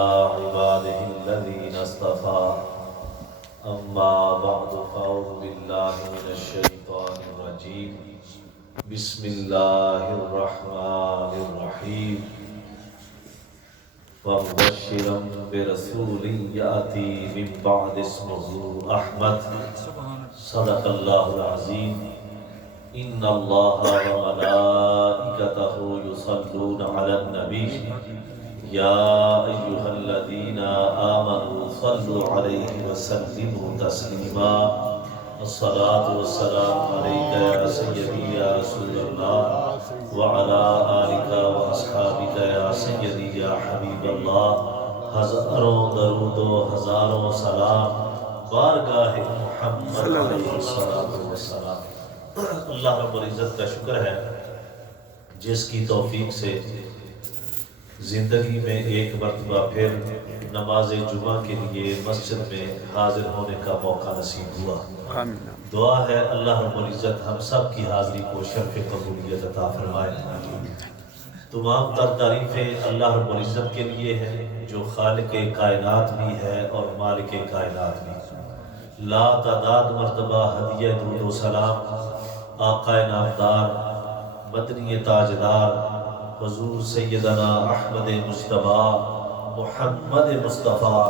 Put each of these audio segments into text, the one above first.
عباده الذين اصطفى أما بعد فأعوذ بالله من الشيطان الرجيم بسم الله الرحمن الرحيم ومبشرا برسول يأتي من بعد اسمه أحمد صدق الله العظيم إن الله وملائكته يصلون على النبي يا أيها الذين آمنوا صلوا عليه وسلموا تسليما الصلاة والسلام عليك يا سيدي يا رسول الله وعلى آلك وأصحابك يا سيدي يا حبيب الله ہزاروں درود و ہزاروں سلام بارگاہ محمد علیہ السلام۔ اللہ رب العزت کا شکر ہے جس کی توفیق سے زندگی میں ایک مرتبہ پھر نماز جمعہ کے لیے مسجد میں حاضر ہونے کا موقع نصیب ہوا۔ دعا ہے اللہ رب العزت ہم سب کی حاضری کو شرف قبولیت عطا فرمائے۔ تمام تر تعریفیں اللہ رب العزت کے لیے ہیں جو خالق کائنات بھی ہے اور مالک کائنات بھی۔ لا تعداد مرتبہ ہدیہ درود و سلام آقا نامدار مدنی تاجدار حضور سیدنا احمد مصطفیٰ محمد مصطفیٰ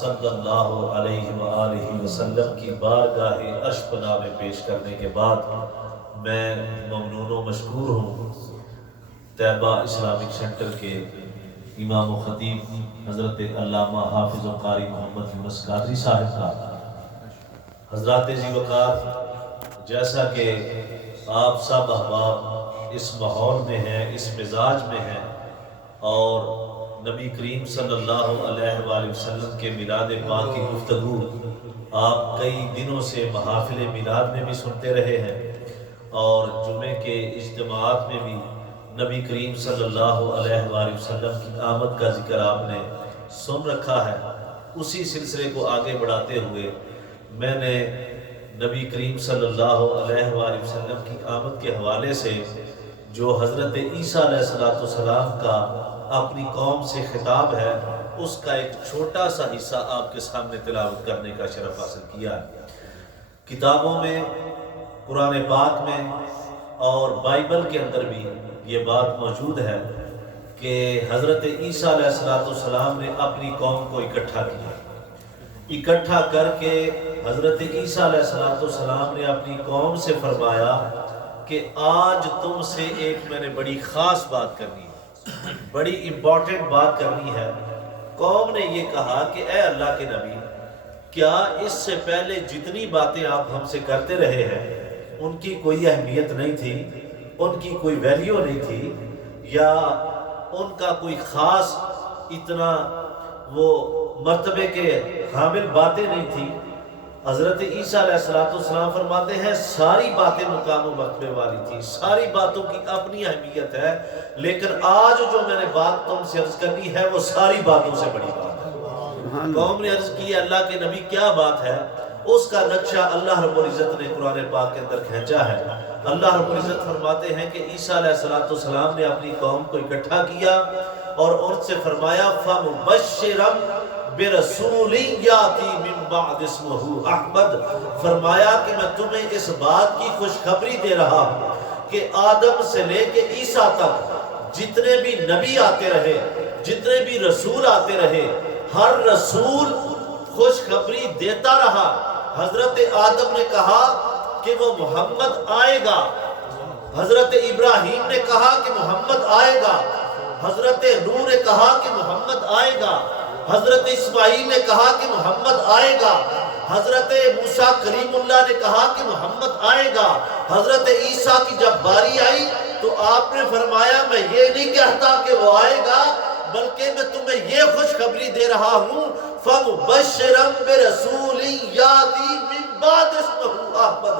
صلی اللہ علیہ وآلہ وسلم کی بارگاہ عرش پناہ میں پیش کرنے کے بعد میں ممنون و مشکور ہوں طیبہ اسلامک سینٹر کے امام و خطیب حضرت علامہ حافظ و قاری محمد یونس قادری صاحب کا۔ حضرات ذی وقار، جیسا کہ آپ سب احباب اس ماحول میں ہیں، اس مزاج میں ہیں اور نبی کریم صلی اللہ علیہ وآلہ وسلم کے میلاد پاک کی گفتگو آپ کئی دنوں سے محافل میلاد میں بھی سنتے رہے ہیں اور جمعے کے اجتماعات میں بھی نبی کریم صلی اللہ علیہ وآلہ وسلم کی آمد کا ذکر آپ نے سن رکھا ہے۔ اسی سلسلے کو آگے بڑھاتے ہوئے میں نے نبی کریم صلی اللہ علیہ وآلہ وسلم کی آمد کے حوالے سے جو حضرت عیسیٰ علیہ السلام کا اپنی قوم سے خطاب ہے اس کا ایک چھوٹا سا حصہ آپ کے سامنے تلاوت کرنے کا شرف حاصل کیا ہے۔ کتابوں میں، قرآن پاک میں اور بائبل کے اندر بھی یہ بات موجود ہے کہ حضرت عیسیٰ علیہ السلام نے اپنی قوم کو اکٹھا کر کے حضرت عیسیٰ علیہ السلام نے اپنی قوم سے فرمایا کہ آج تم سے ایک میں نے بڑی خاص بات کرنی ہے، بڑی امپورٹنٹ بات کرنی ہے۔ قوم نے یہ کہا کہ اے اللہ کے نبی، کیا اس سے پہلے جتنی باتیں آپ ہم سے کرتے رہے ہیں ان کی کوئی اہمیت نہیں تھی، ان کی کوئی ویلیو نہیں تھی، یا ان کا کوئی خاص اتنا وہ مرتبے کے حامل باتیں نہیں تھی؟ حضرت عیسیٰ علیہ السلام فرماتے ہیں ساری باتیں مقام و مرتبے والی تھی، ساری باتوں کی اپنی اہمیت ہے، لیکن آج جو میں نے بات تم سے عرض کرنی ہے وہ ساری باتوں سے بڑی بات ہے۔ قوم نے عرض کی اللہ کے نبی کیا بات ہے؟ اس کا نقشہ اللہ رب العزت نے قرآن پاک کے اندر کھینچا ہے۔ اللہ رب العزت فرماتے ہیں کہ عیسیٰ علیہ السلام نے اپنی قوم کو اکٹھا کیا اور ان سے فرمایا فَمُبَشِّرًا برسول یاتی من بعد اسمہ احمد، فرمایا کہ میں تمہیں اس بات کی خوشخبری دے رہا ہوں کہ آدم سے لے کے عیسیٰ تک جتنے بھی نبی آتے رہے، جتنے بھی رسول آتے رہے، ہر رسول خوشخبری دیتا رہا۔ حضرت آدم نے کہا کہ وہ محمد آئے گا، حضرت ابراہیم نے کہا کہ محمد آئے گا، حضرت نوح نے کہا کہ محمد آئے گا، حضرت اسماعیل نے کہا کہ محمد آئے گا، حضرت موسیٰ کلیم اللہ نے کہا کہ محمد آئے گا۔ حضرت عیسیٰ کی جب باری آئی تو آپ نے فرمایا میں یہ نہیں کہتا کہ وہ آئے گا، بلکہ میں تمہیں یہ خوشخبری دے رہا ہوں فَمُبَشِّرًا بِرَسُولٍ يَأْتِي مِن بَعْدِ اسْمِهِ أَحْمَدَ۔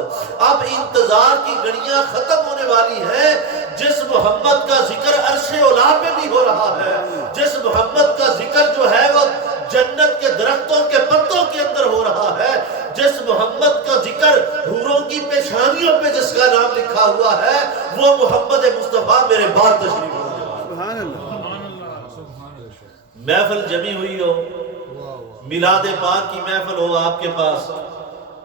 اب انتظار کی گھڑیاں ختم ہونے والی ہیں، جس محمد کا ذکر عرش اولا پہ بھی ہو رہا ہے، جس محمد کا ذکر جو ہے وہ جنت کے درختوں کے پتوں کے اندر ہو رہا ہے، جس محمد کا ذکر حوروں کی پیشانیوں پہ جس کا نام لکھا ہوا ہے، وہ محمد مصطفیٰ میرے بعد تشریف۔ سبحان اللہ۔ محفل جمی ہوئی ہو، میلاد پاک کی محفل ہو آپ کے پاس،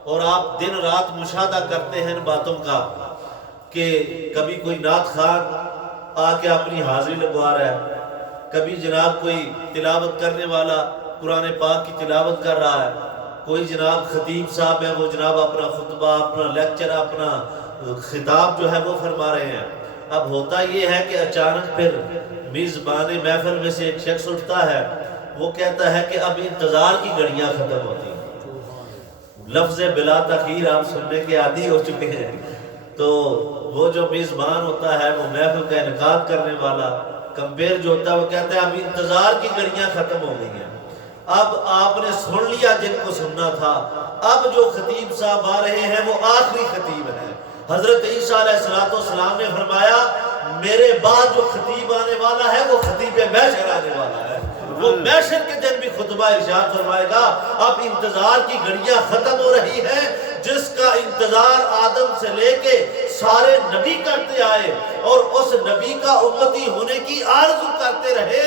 اور آپ دن رات مشاہدہ کرتے ہیں ان باتوں کا کہ کبھی کوئی نعت خوان آ کے اپنی حاضری لگوا رہا ہے، کبھی جناب کوئی تلاوت کرنے والا قرآن پاک کی تلاوت کر رہا ہے، کوئی جناب خطیب صاحب ہے وہ جناب اپنا خطبہ، اپنا لیکچر، اپنا خطاب جو ہے وہ فرما رہے ہیں۔ اب ہوتا یہ ہے کہ اچانک پھر میزبان محفل میں سے ایک شخص اٹھتا ہے، وہ کہتا ہے کہ اب انتظار کی گھڑیاں ختم ہوتی ہیں۔ لفظ بلا تاخیر آپ سننے کے عادی ہو چکے ہیں، تو وہ جو میزبان ہوتا ہے، وہ محفل کا انعقاد کرنے والا کمپیر جو ہوتا ہے، وہ کہتا ہے اب انتظار کی گھڑیاں ختم ہو گئی ہیں، اب آپ نے سن لیا جن کو سننا تھا، اب جو خطیب صاحب آ رہے ہیں وہ آخری خطیب ہیں۔ حضرت عیسیٰ علیہ السلام نے فرمایا میرے بعد جو خطیب آنے والا ہے وہ خطیب محشر آنے والا ہے، وہ محشر کے دن بھی خطبہ ارشاد فرمائے گا اب انتظار کی گھڑیاں ختم ہو رہی ہیں، جس کا انتظار آدم سے لے کے سارے نبی کرتے آئے اور اس نبی کا امتی ہونے کی آرزو کرتے رہے،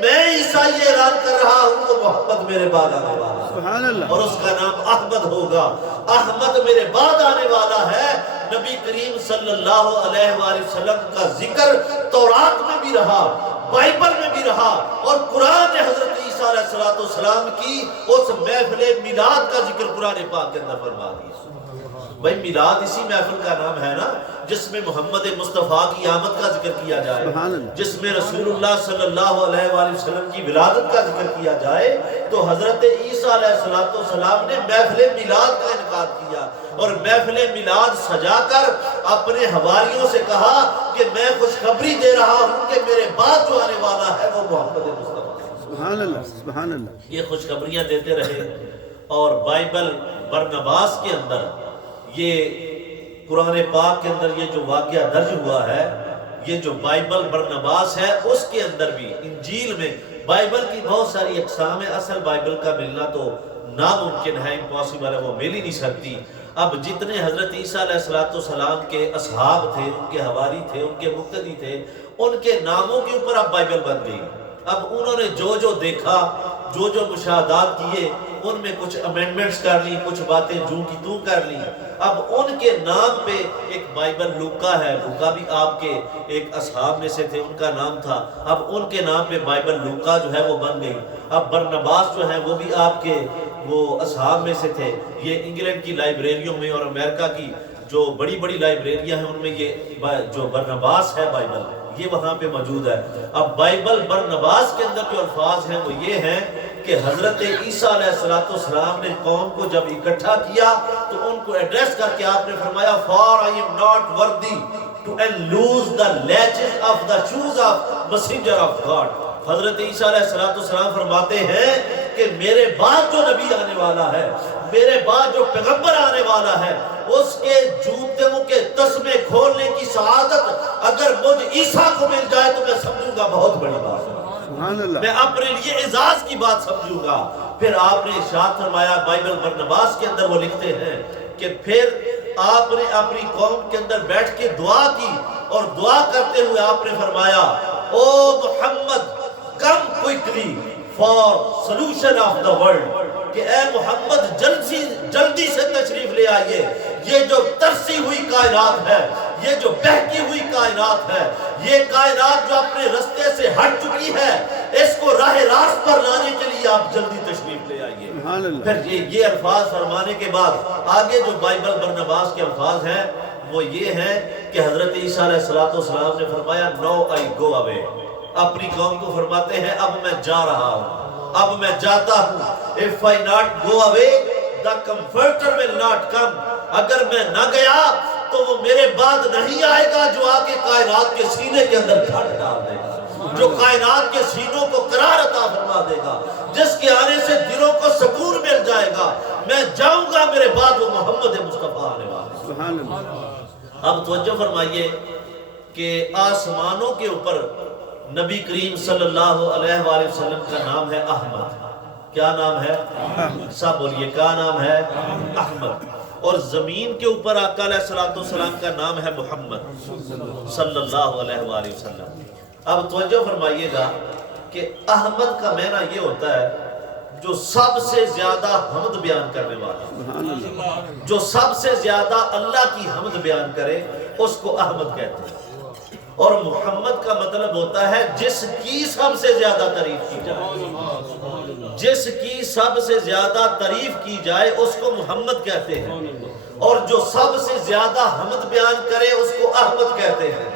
میں عیسیٰ یہ اعلان کر رہا ہوں وہ محمد میرے بعد آنے والا ہے اور اس کا نام احمد ہوگا۔ احمد میرے بعد آنے والا ہے۔ نبی کریم صلی اللہ علیہ وآلہ وسلم کا ذکر تورات میں بھی رہا، بائبل میں بھی رہا، اور قرآن نے حضرت عیسیٰ علیہ السلام کی اس محفل میلاد کا ذکر قرآن پاک کے اندر فرما دیا۔ بھائی میلاد اسی محفل کا نام ہے نا جس میں محمد مصطفیٰ کی آمد کا ذکر کیا جائے، جس میں رسول اللہ صلی اللہ علیہ وآلہ وسلم کی ولادت کا ذکر کیا جائے۔ تو حضرت عیسیٰ علیہ السلام نے محفل میلاد کا انعقاد کیا اور محفل میلاد سجا کر اپنے حواریوں سے کہا کہ میں خوشخبری دے رہا ہوں کہ میرے بعد جو آنے والا ہے وہ محمد مصطفیٰ۔ سبحان اللہ، سبحان اللہ۔ یہ خوشخبریاں دیتے رہے، اور بائبل برنباس کے اندر یہ قرآن پاک کے اندر یہ جو واقعہ درج ہوا ہے، یہ جو بائبل برنباس ہے اس کے اندر بھی انجیل میں بائبل کی بہت ساری اقسام ہے، اصل بائبل کا ملنا تو ناممکن ہے، امپاسبل ہے، وہ مل ہی نہیں سکتی۔ اب جتنے حضرت عیسیٰ علیہ السلام کے اصحاب تھے، ان کے حواری تھے، ان کے مقتدی تھے، ان کے ناموں کے اوپر اب بائبل بن گئی۔ اب انہوں نے جو جو دیکھا، جو جو مشاہدات کیے، ان میں کچھ امینڈمنٹس کر لی، کچھ باتیں جو کی تو کر لی۔ اب ان کے نام پہ ایک بائبل لوکا ہے، لوکا بھی آپ کے ایک اصحاب میں سے تھے، ان کا نام تھا، اب ان کے نام پہ بائبل لوکا جو ہے وہ بن گئی۔ اب برنباس جو ہے وہ بھی آپ کے وہ اصحاب میں سے تھے۔ یہ انگلینڈ کی لائبریریوں میں اور امریکہ کی جو بڑی بڑی لائبریریاں ہیں ان میں یہ جو برنباس ہے بائبل یہ وہاں پہ موجود ہے۔ اب بائبل برنباس کے اندر جو الفاظ ہیں وہ یہ ہیں کہ حضرت عیسیٰ علیہ السلام نے قوم کو جب اکٹھا کیا تو ان کو ایڈریس کر کے آپ نے فرمایا For I am not worthy to unloose the latches of the shoes of messenger of God۔ حضرت عیسیٰ علیہ السلام فرماتے ہیں کہ میرے بعد جو نبی آنے والا ہے، میرے بعد جو پیغمبر آنے والا ہے، اس کے جوتوں کے تسمے کھولنے کی سعادت اگر مجھ عیسیٰ کو مل جائے تو میں سمجھوں گا بہت بڑی بات ہے، میں اپنے لیے اعزاز کی بات سمجھوں گا۔ پھر آپ نے ارشاد فرمایا بائبل برنباس کے اندر وہ لکھتے ہیں کہ پھر آپ نے اپنی قوم کے اندر بیٹھ کے دعا کی اور دعا کرتے ہوئے آپ نے فرمایا او محمد come quickly for solution of the world، کہ اے محمد جلدی سے تشریف لے آئیے، یہ جو ترسی ہوئی کائنات ہے، یہ جو بہتی ہوئی کائنات ہے، یہ کائنات جو اپنے رستے سے ہٹ چکی ہے، اس کو راہ راست پر لانے کے لیے آپ جلدی تشریف لے آئیے۔ پھر یہ الفاظ فرمانے کے بعد آگے جو بائبل برنباس کے الفاظ ہیں وہ یہ ہیں کہ حضرت عیسیٰ علیہ السلام نے فرمایا No I go away، اپنی قوم کو فرماتے ہیں اب میں جا رہا ہوں، اب میں جاتا ہوں۔ If I not go away the comforter will not come، اگر میں نہ گیا تو وہ میرے بعد نہیں آئے گا جو آ کے کائنات کے سینے کے اندر ٹھنڈ ڈال دے گا، جو کائنات کے سینوں کو قرار عطا فرما دے گا، جس کے آنے سے دلوں کو سکون مل جائے گا۔ میں جاؤں گا، میرے بعد وہ محمد مصطفیٰ آنے والا۔ اب توجہ فرمائیے کہ آسمانوں کے اوپر نبی کریم صلی اللہ علیہ وآلہ وسلم کا نام ہے احمد۔ کیا نام ہے؟ سب بولیے کیا نام ہے؟ احمد۔ اور زمین کے اوپر آقا علیہ السلام کا نام ہے محمد صلی اللہ علیہ وآلہ وسلم۔ اب توجہ فرمائیے گا کہ احمد کا معنی یہ ہوتا ہے جو سب سے زیادہ حمد بیان کرنے والا، جو سب سے زیادہ اللہ کی حمد بیان کرے اس کو احمد کہتے ہیں۔ اور محمد کا مطلب ہوتا ہے جس کی سب سے زیادہ تعریف کی جائے، جس کی سب سے زیادہ تعریف کی جائے اس کو محمد کہتے ہیں، اور جو سب سے زیادہ حمد بیان کرے اس کو احمد کہتے ہیں۔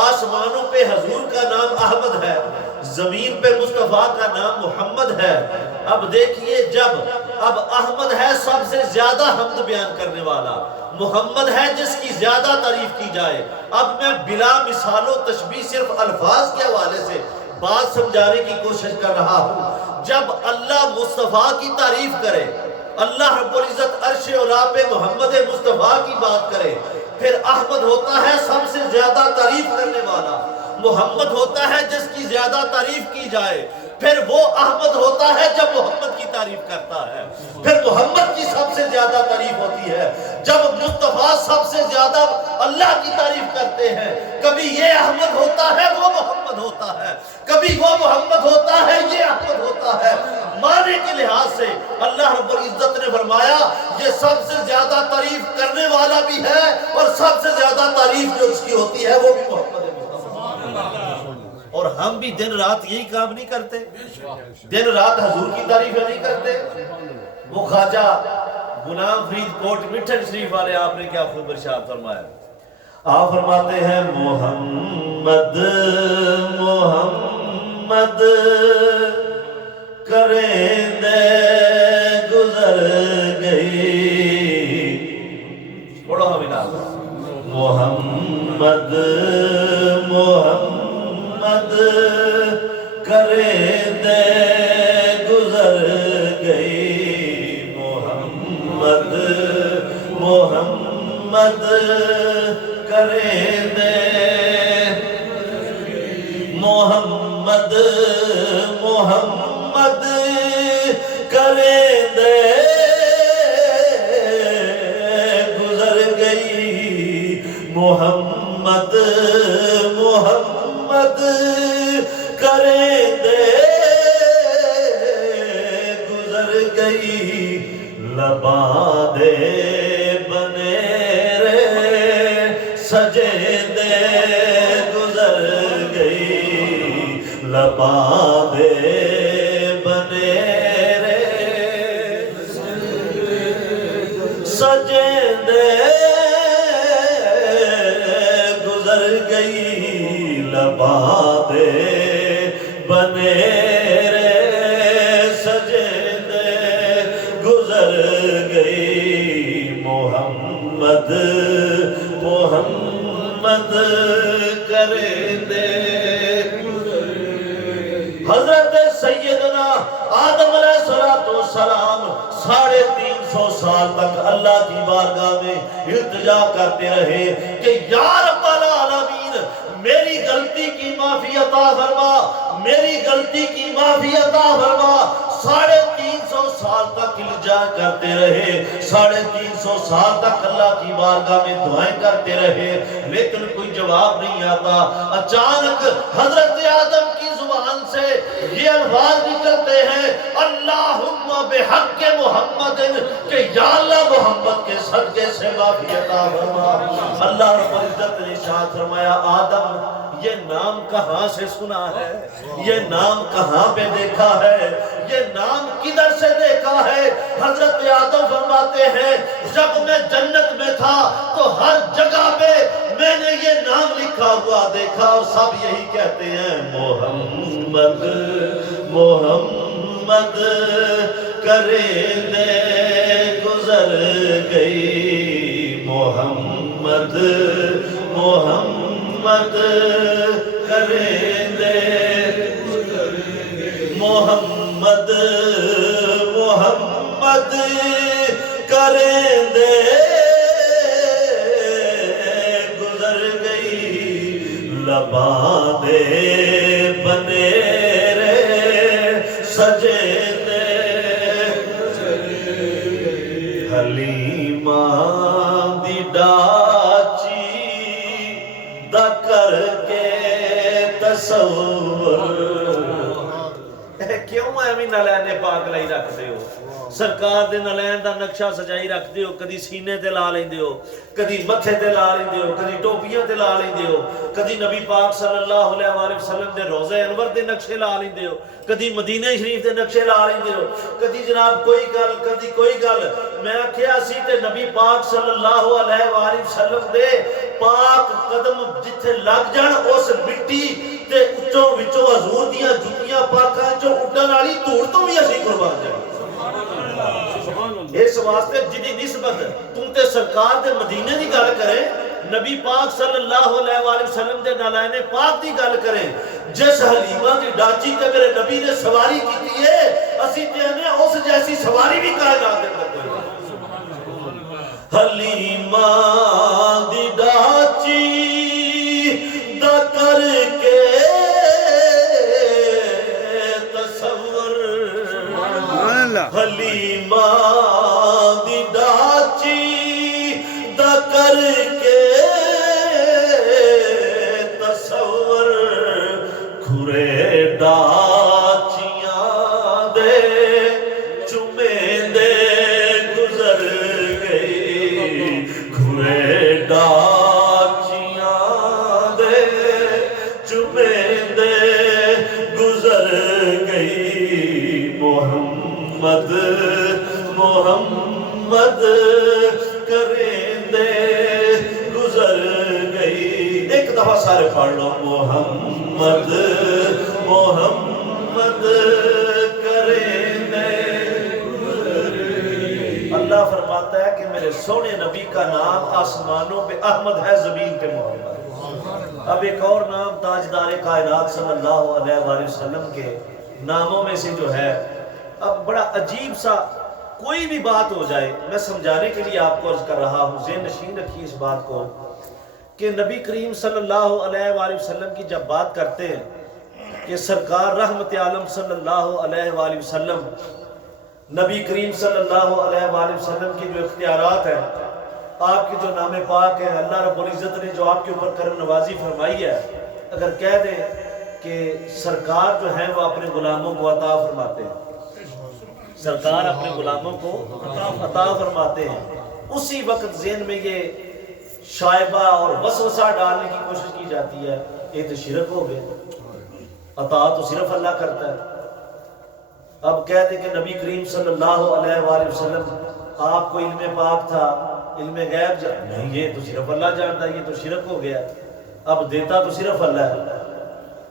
آسمانوں پہ حضور کا نام احمد ہے، زمین پہ مصطفیٰ کا نام محمد ہے۔ اب دیکھیے جب اب احمد ہے سب سے زیادہ حمد بیان کرنے والا، محمد ہے جس کی زیادہ تعریف کی جائے۔ اب میں بلا مثال و تشبیہ صرف الفاظ کے حوالے سے بات سمجھانے کی کوشش کر رہا ہوں۔ جب اللہ مصطفیٰ کی تعریف کرے، اللہ رب العزت عرش اولا پہ محمد مصطفیٰ کی بات کرے، پھر احمد ہوتا ہے سب سے زیادہ تعریف کرنے والا، محمد ہوتا ہے جس کی زیادہ تعریف کی جائے، پھر وہ احمد ہوتا ہے جب محمد کی تعریف کرتا ہے، پھر محمد کی سب سے زیادہ تعریف ہوتی ہے جب مصطفیٰ سب سے زیادہ اللہ کی تعریف کرتے ہیں۔ کبھی یہ احمد ہوتا ہے وہ محمد ہوتا ہے، کبھی وہ محمد ہوتا ہے یہ احمد ہوتا ہے۔ معنی کے لحاظ سے اللہ رب العزت نے فرمایا یہ سب سے زیادہ تعریف کرنے والا بھی ہے اور سب سے زیادہ تعریف جو اس کی ہوتی ہے وہ بھی محمد ہے۔ اور ہم بھی دن رات یہی کام نہیں کرتے، دن رات حضور کی تعریفیں نہیں کرتے۔ وہ خواجہ غلام فرید کوٹ مٹھن شریف والے آپ نے کیا خوب ارشاد فرمایا، آپ فرماتے ہیں محمد محمد کریں دے گزر گئی، پڑھو ہمیں نام محمد محمد کریں دے گزر گئی، محمد محمد کریں دے، محمد محمد کریں دے گزر گئی، محمد محمد کریں دے گزر گئی، لباں دے بنے رے سجے دے گزر گئی، لباں دے بنے رے سجے دے گزر گئی، لباں دے بنے رے سجے دے گزر گئی، محمد محمد کریں دے۔ حضرت سیدنا آدم علیہ السلام 350 سال تک اللہ کی بارگاہ میں التجا کرتے رہے کہ یا رب العالمین میری غلطی کی معافی عطا فرما، میری غلطی کی معافی عطا فرما۔ 350 سال تک التجا کرتے رہے، 350 سال تک اللہ کی بارگاہ میں دعائیں کرتے رہے، لیکن کوئی جواب نہیں آتا۔ اچانک حضرت آدم کی زبان سے یہ الفاظ نکلتے ہیں اللہم بحق محمد، کہ یا اللہ محمد کے صدقے سے معافی عطا فرما۔ اللہ رب العزت نے ارشاد فرمایا آدم یہ نام کہاں سے سنا ہے، یہ نام کہاں پہ دیکھا ہے، یہ نام کدھر سے دیکھا ہے؟ حضرت آدم فرماتے ہیں جب میں جنت میں تھا تو ہر جگہ پہ میں نے یہ نام لکھا ہوا دیکھا اور سب یہی کہتے ہیں محمد محمد کریں دے گزر گئی، محمد محمد کریں دے محمد محمد کریں دے گزر گئی، لباں دے بنے رے سجے دے، حلیمہ دی ڈاچی دا کر کے تصور کیوں ایویں نالین پاک لائی رکھتے ہو؟ سرکار دے نالین دا نقشہ سجائی رکھتے ہو، کدی سینے تے لا لیندے ہو، کدی متھے تے لا لیندے ہو، کدی ٹوپیاں تے لا لیندے ہو، کدی نبی پاک صلی اللہ علیہ وآلہ وسلم دے روضہ انور دے نقشے لا لیندے ہو، کدی مدینہ شریف دے نقشے لا لیندے ہو، کدی جناب کوئی گل کدی کوئی گل۔ میں آکھیا سی تے نبی پاک صلی اللہ علیہ وآلہ وسلم دے پاک قدم جتھے لگ جان اس مٹی تے اچوں وچوں حضور دیاں جتیاں پاکاں چوں اڈن والی دھوڑ تو بھی اسی قربان جائیں۔ اس واسطے جدی نسبت تم تے سرکار دے مدینے دی گل کریں، نبی پاک صلی اللہ علیہ وآلہ وسلم دے نالین پاک دی گل کریں، جس حلیمہ دی ڈاچی تے میرے نبی نے سواری کیتی ہے، اسی کہنے اس جیسی سواری بھی کائنات دے اندر کوئی نہیں۔ حلیمہ دی ڈاچی دا کر کے تصور، حلیمہ دی ڈاچی دا کر کے تصور، کھرے ڈاچیاں دے چمے دے گزر گئی، کھرے ڈاچیاں دے چمے دے گزر گئی، محمد محمد کریں دے گزر گئی۔ ایک دفعہ سارے پڑھ لو، محمد محمد کریں دے گزر گئی۔ اللہ فرماتا ہے کہ میرے سونے نبی کا نام آسمانوں پہ احمد ہے، زمین پہ محمد۔ اب ایک اور نام تاجدار کائنات صلی اللہ علیہ وآلہ وسلم کے ناموں میں سے جو ہے، اب بڑا عجیب سا کوئی بھی بات ہو جائے، میں سمجھانے کے لیے آپ کو عرض کر رہا ہوں، ذہن نشین رکھیے اس بات کو کہ نبی کریم صلی اللہ علیہ وآلہ وسلم کی جب بات کرتے ہیں کہ سرکار رحمت عالم صلی اللہ علیہ وآلہ وسلم، نبی کریم صلی اللہ علیہ وآلہ وسلم کی جو اختیارات ہیں، آپ کے جو نام پاک ہیں، اللہ رب العزت نے جو آپ کے اوپر کرم نوازی فرمائی ہے، اگر کہہ دیں کہ سرکار جو ہیں وہ اپنے غلاموں کو عطا فرماتے ہیں، سرکار اپنے غلاموں کو عطا فرماتے ہیں، اسی وقت ذہن میں یہ شائبہ اور وسوسہ ڈالنے کی کوشش کی جاتی ہے، یہ تو شرک ہو گئے، عطا تو صرف اللہ کرتا ہے۔ اب کہتے کہ نبی کریم صلی اللہ علیہ وآلہ وسلم آپ کو علم پاک تھا، علم غیب نہیں، یہ تو صرف اللہ جانتا ہے، یہ تو شرک ہو گیا، اب دیتا تو صرف اللہ ہے۔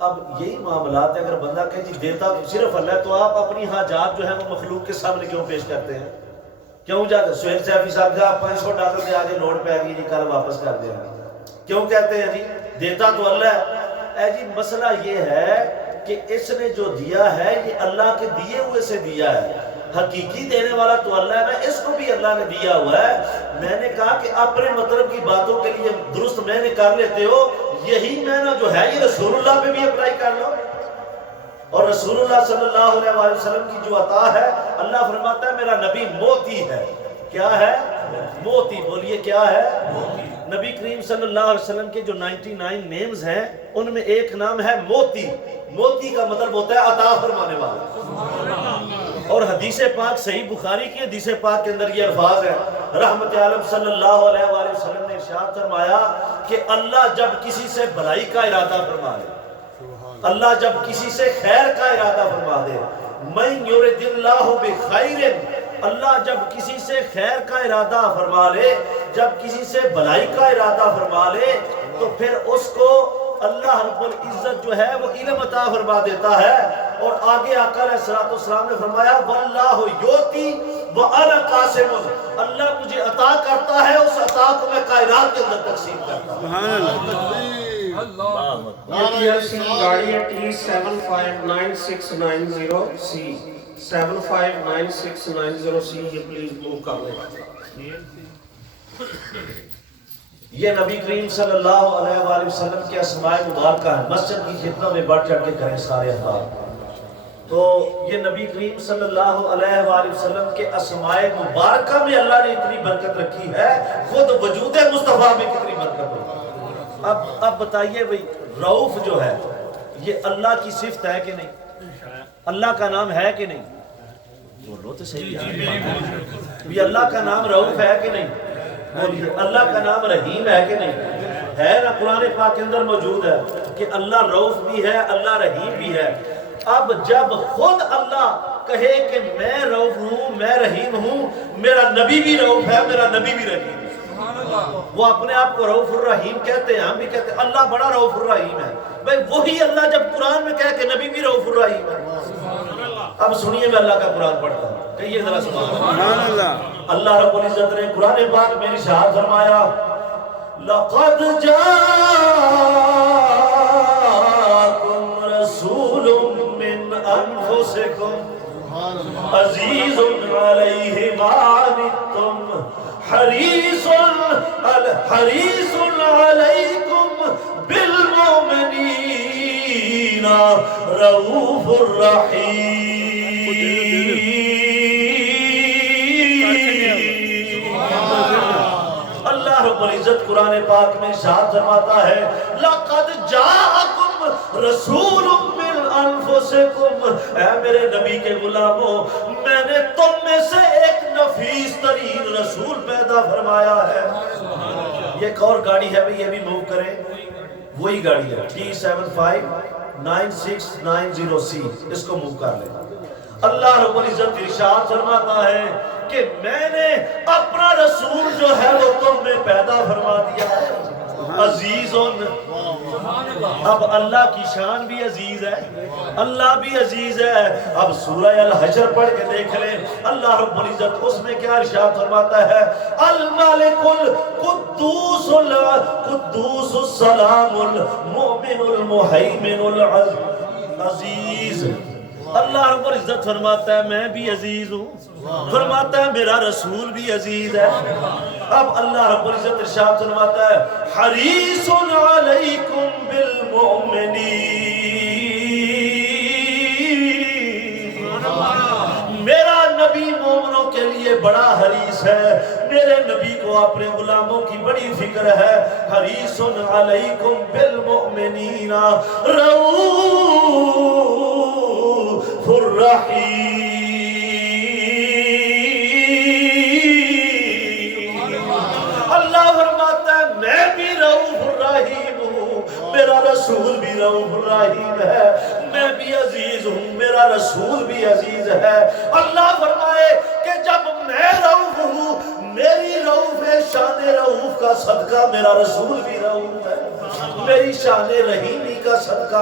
اب یہی معاملات ہے، اگر بندہ کہے جی دیتا تو صرف اللہ ہے، تو آپ اپنی حاجات جو ہیں وہ مخلوق کے سامنے کیوں پیش کرتے ہیں؟ کیوں جاتے سہیل سیفی صاحب کا $500 کے آگے نوٹ پہ آگئی جی کل واپس کر دیں گے، کیوں کہتے ہیں جی دیتا تو اللہ ہے؟ اے جی مسئلہ یہ ہے کہ اس نے جو دیا ہے یہ اللہ کے دیے ہوئے سے دیا ہے، حقیقی دینے والا تو اللہ ہے نا، اس کو بھی اللہ نے دیا ہوا ہے۔ میں نے کہا کہ اپنے مطلب کی باتوں کے لیے درست میں نے کر لیتے ہو، یہی معنی جو ہے یہ رسول اللہ پہ بھی اپلائی کر لو، اور رسول اللہ صلی اللہ علیہ وآلہ وسلم کی جو عطا ہے، اللہ فرماتا ہے میرا نبی موتی ہے۔ کیا ہے؟ موتی، بولیے کیا ہے؟ نبی کریم صلی اللہ علیہ وسلم کے جو 99 نیمز ہیں ان میں ایک نام ہے موتی۔ موتی کا مطلب ہوتا ہے عطا فرمانے والا۔ اور حدیث پاک صحیح بخاری کی حدیث پاک کے اندر یہ الفاظ ہے، رحمت عالم صلی اللہ علیہ وآلہ وسلم نے ارشاد فرمایا کہ اللہ جب کسی سے بھلائی کا ارادہ فرما دے، اللہ جب کسی سے خیر کا ارادہ فرما دے، من یرد اللہ بخیر، اللہ جب کسی سے خیر کا ارادہ فرما لے، جب کسی سے بھلائی کا ارادہ فرما لے، تو پھر اس کو اللہ رب العزت جو ہے وہ علم عطا فرما دیتا ہے۔ اور آگے آقا علیہ السلام نے فرمایا واللہ یوتی وانا قاسم، اللہ مجھے عطا کرتا ہے، اس عطا کو میں کائنات کے اندر تقسیم کرتا ہوں۔ سبحان اللہ۔ گاڑی ہے T759690C 759690C، یہ پلیز موو کر لیں۔ یہ نبی کریم صلی اللہ علیہ وآلہ وسلم کے اسماء مبارکہ ہیں، مسجد کی خدمت میں بڑھ چڑھ کے کریں سارے احباب۔ تو یہ نبی کریم صلی اللہ علیہ وآلہ وسلم کے اسماء مبارکہ میں اللہ نے اتنی برکت رکھی ہے، خود وجود مصطفیٰ میں کتنی برکت ہوگی۔ اب بتائیے بھئی رؤوف جو ہے یہ اللہ کی صفت ہے کہ نہیں؟ اللہ کا نام ہے کہ نہیں؟ بولو تو صحیح یہ اللہ کا نام رؤوف ہے کہ نہیں؟ بولیے اللہ کا نام رحیم ہے کہ نہیں؟ ہے نا، قرآن پاک کے اندر موجود ہے کہ اللہ رؤوف بھی ہے، اللہ رحیم بھی ہے۔ اب جب خود اللہ کہے کہ میں رؤوف ہوں، میں رحیم ہوں، میرا نبی بھی رؤوف ہے، میرا نبی بھی رحیم ہے، وہ اپنے آپ کو رؤوف الرحیم کہتے ہیں، ہم بھی کہتے ہیں اللہ بڑا رؤوف الرحیم ہے۔ بھئی وہی اللہ جب قرآن میں کہے کہ نبی بھی رؤوف الرحیم ہے۔ اب سنیے میں اللہ کا قرآن پڑھتا ہوں، کہیے ذرا سبحان اللہ۔ اللہ رب العزت نے قرآن پاک میں ارشاد فرمایا لَقَدْ جَاءَكُمْ رَسُولٌ مِّنْ أَنفُسِكُمْ عَزِيزٌ عَلَيْهِ مَا عَنِتُّمْ حَرِيصٌ عَلَيْكُمْ بِالْمُؤْمِنِينَ رَءُوفٌ رَحِيمٌ۔ اللہ رب العزت قرآن پاک میں ارشاد فرماتا ہے لَقَدْ جَاءَكُمْ رَسُولٌ مِّنْ أَنفُسِكُمْ، اے میرے نبی کے غلاموں، میں نے تم میں سے ایک نفیس ترین رسول پیدا فرمایا ہے۔ یہ ایک اور گاڑی ہے، یہ بھی موو کریں، وہی گاڑی ہے T759690C، اس کو موو کر لیں۔ اللہ رب العزت ارشاد فرماتا ہے کہ میں نے اپنا رسول جو ہے وہ تم میں پیدا فرما دیا ہے، عزیز۔ اب اللہ کی شان بھی عزیز ہے، اللہ بھی عزیز ہے۔ اب سورہ الحشر پڑھ کے دیکھ لیں، اللہ رب العزت اس میں کیا ارشاد فرماتا ہے الملک القدوس القدوس السلام المؤمن المہیمن العزیز۔ اللہ رب العزت فرماتا ہے میں بھی عزیز ہوں، فرماتا ہے میرا رسول بھی عزیز ہے۔ اب اللہ رب العزت ارشاد فرماتا ہے حریص علیکم بالمؤمنین، میرا نبی مومنوں کے لیے بڑا حریص ہے، میرے نبی کو اپنے غلاموں کی بڑی فکر ہے۔ حریص علیکم بالمؤمنین رؤوف الرحیم۔ اللہ فرماتا ہے میں بھی رؤوف الرحیم ہوں، میرا رسول بھی رؤوف الرحیم ہے، میں بھی عزیز ہوں، میرا رسول بھی عزیز ہے۔ اللہ فرمائے کہ جب میں رؤوف ہوں، میری رؤوف شان رؤوف کا صدقہ میرا رسول بھی رؤوف ہے، میری شان رحیمی کا صدقہ